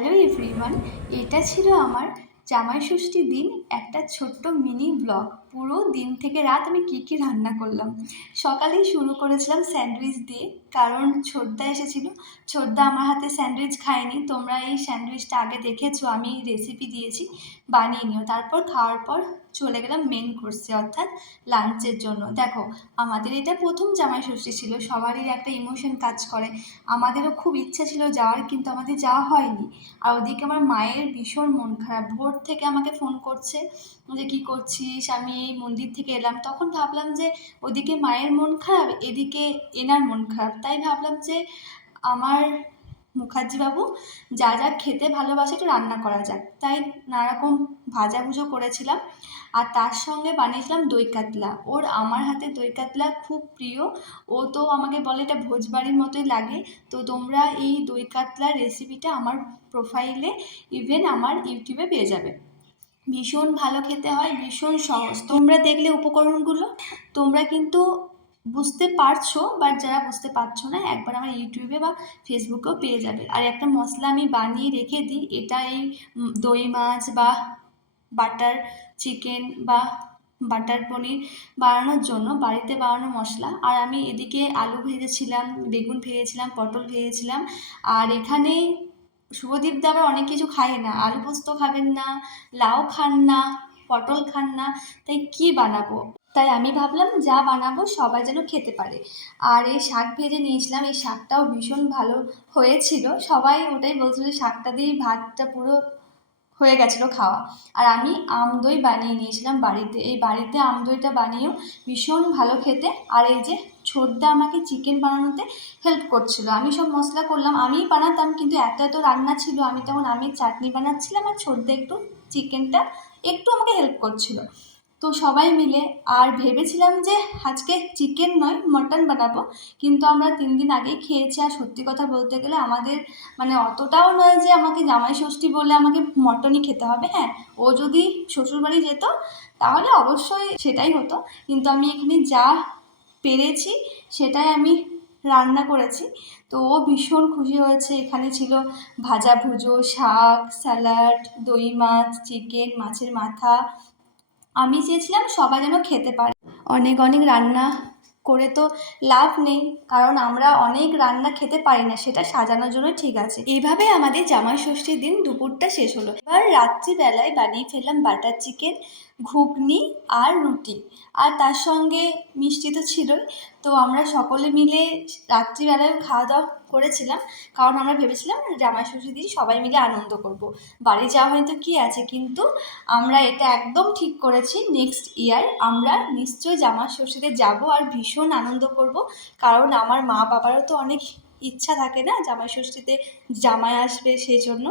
Hello everyone, এটা ছিল আমার জামাই ষষ্ঠীর দিন একটা ছোট্ট মিনি ব্লগ। পুরো দিন থেকে রাত আমি কী রান্না করলাম। সকালেই শুরু করেছিলাম স্যান্ডউইচ দিয়ে, কারণ ছোটদা এসেছিল। ছোটদা আমার হাতে স্যান্ডউইচ খায়নি। তোমরা এই স্যান্ডউইচটা আগে দেখেছো, আমি রেসিপি দিয়েছি, বানিয়ে নিও। তারপর খাওয়ার পর চলে গেলাম মেন কোর্সে, অর্থাৎ লাঞ্চের জন্য। দেখো, আমাদের এটা প্রথম জামাই ষষ্ঠী ছিল, সবারই একটা ইমোশন কাজ করে। আমাদেরও খুব ইচ্ছা ছিল যাওয়ার, কিন্তু আমাদের যাওয়া হয়নি। আর ওদিকে আমার মায়ের ভীষণ মন খারাপ, ভোর থেকে আমাকে ফোন করছে যে কী করছিস, আমি এই মন্দির থেকে এলাম। তখন ভাবলাম যে ওদিকে মায়ের মন খারাপ, এদিকে এনার মন খারাপ, তাই ভাবলাম যে আমার মুখার্জিবাবু যা যা খেতে ভালোবাসে একটু রান্না করা যাক। তাই নানারকম ভাজাভুজো করেছিলাম, আর তার সঙ্গে বানিয়েছিলাম দই কাতলা। ওর আমার হাতে দই কাতলা খুব প্রিয়। ও তো আমাকে বলে এটা ভোজবাড়ির মতোই লাগে। তো তোমরা এই দই কাতলার রেসিপিটা আমার প্রোফাইলে, ইভেন আমার ইউটিউবে পেয়ে যাবে। ভীষণ ভালো খেতে হয়, ভীষণ সহজ। তোমরা দেখলে উপকরণগুলো তোমরা কিন্তু বুঝতে পারছো, বাট যারা বুঝতে পারছো না, একবার আমার ইউটিউবে বা ফেসবুকেও পেয়ে যাবে। আর একটা মশলা আমি বানিয়ে রেখে দিই, এটা এই দই মাছ বা বাটার চিকেন বা বাটার পনির বানানোর জন্য, বাড়িতে বানানো মশলা। আর আমি এদিকে আলু ভেজেছিলাম, বেগুন ভেজেছিলাম, পটল ভেজেছিলাম। আর এখানে শুভদীপ দা আবার অনেক কিছু খায় না, আলু পোস্ত খাবেন না, লাউ খান না, পটল খান না, তাই কি বানাবো। তাই আমি ভাবলাম যা বানাবো সবাই যেন খেতে পারে। আর এই শাক ভেজে নিয়েছিলাম, এই শাকটাও ভীষণ ভালো হয়েছিল। সবাই ওটাই বলছিল যে শাকটা দিয়ে ভাতটা পুরো হয়ে গেছিলো খাওয়া। আর আমি আম দই বানিয়ে নিয়েছিলাম বাড়িতে। এই বাড়িতে আম দইটা বানিয়েও ভীষণ ভালো খেতে। আর এই যে ছোটদা আমাকে চিকেন বানানোতে হেল্প করছিল। আমি সব মশলা করলাম, আমিই বানাতাম, কিন্তু এত এত রান্না ছিল, আমি তখন আমের চাটনি বানাচ্ছিলাম, আর ছোটদা একটু চিকেনটা একটু আমাকে হেল্প করছিল। তো সবাই মিলে, আর ভেবেছিলাম যে আজকে চিকেন নয় মটন বানাবো, কিন্তু আমরা 3 দিন আগেই খেয়েছি। আর সত্যি কথা বলতে গেলে আমাদের মানে অতটাও নয় যে আমাকে জামাই ষষ্ঠী বলে আমাকে মটনই খেতে হবে। হ্যাঁ, ও যদি শ্বশুরবাড়ি যেত তাহলে অবশ্যই সেটাই হতো, কিন্তু আমি এখানে যা পেরেছি সেটাই আমি রান্না করেছি। তো ও ভীষণ খুশি হয়েছে। এখানে ছিল ভাজা ভুজো, শাক, স্যালাড, দই মাছ, চিকেন, মাছের মাথা। আমি চেয়েছিলাম সবাই যেন খেতে পারে। অনেক অনেক রান্না করে তো লাভ নেই, কারণ আমরা অনেক রান্না খেতে পারি না, সেটা সাজানোর জন্য ঠিক আছে। এইভাবে আমাদের জামাই ষষ্ঠীর দিন দুপুরটা শেষ হলো। এবার রাত্রিবেলায় বানিয়ে ফেললাম বাটার চিকেন, ঘুগনি আর রুটি। আর তার সঙ্গে মিষ্টি তো ছিলই। তো আমরা সকলে মিলে রাত্রিবেলায় খাওয়া দাওয়া করেছিলাম, কারণ আমরা ভেবেছিলাম জামাই ষষ্ঠীর দিন সবাই মিলে আনন্দ করব। বাড়ি যাওয়া হয়তো কী আছে, কিন্তু আমরা এটা একদম ঠিক করেছি নেক্সট ইয়ার আমরা নিশ্চয়ই জামাই ষষ্ঠীতে যাব, আর ভীষণ আনন্দ করব। কারণ আমার মা বাবারও তো অনেক ইচ্ছা থাকে না জামাই ষষ্ঠীতে জামাই আসবে, সেই জন্য।